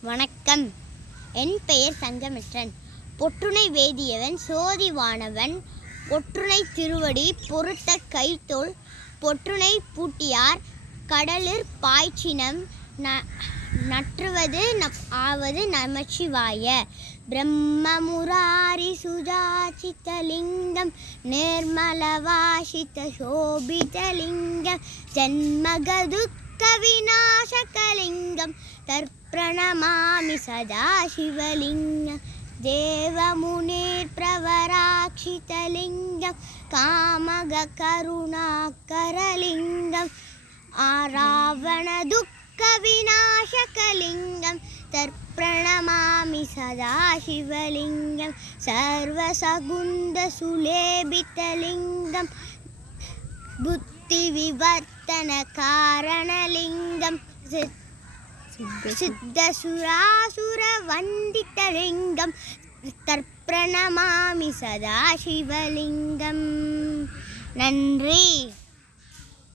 வணக்கம். என் பெயர் சங்கமித்ரன். பொற்றுணை வேதியவன் சோதிவானவன் பொற்றுணை திருவடி பொருட்ட கைத்தோள் பொற்றுணை பூட்டியார் கடலிற் பாய்ச்சினம் நற்றுவது ஆவது நமச்சிவாய. பிரம்மமுராரி சுஜாசிதலிங்கம் நிர்மலவாசித சோபிதலிங்கம் ஜன்மகதுக்க விநாசகலிங்கம் தர்ப்ரணமாமி சதாசிவலிங்கம் தேவமுனிர் பிரவராக்ஷிதலிங்கம் காமக கருணாகரலிங்கம் ஆராவண துக்க விநாசகலிங்கம் தர்ப்ரணமாமி சதாசிவலிங்கம் சர்வசகுந்த சுலேபிதலிங்கம் புத்தி விவர்த்தன காரணலிங்கம் சித்தசுராசுர வந்திதலிங்கம் தர்ப்ரணமாமி சதாசிவலிங்கம். நன்றி.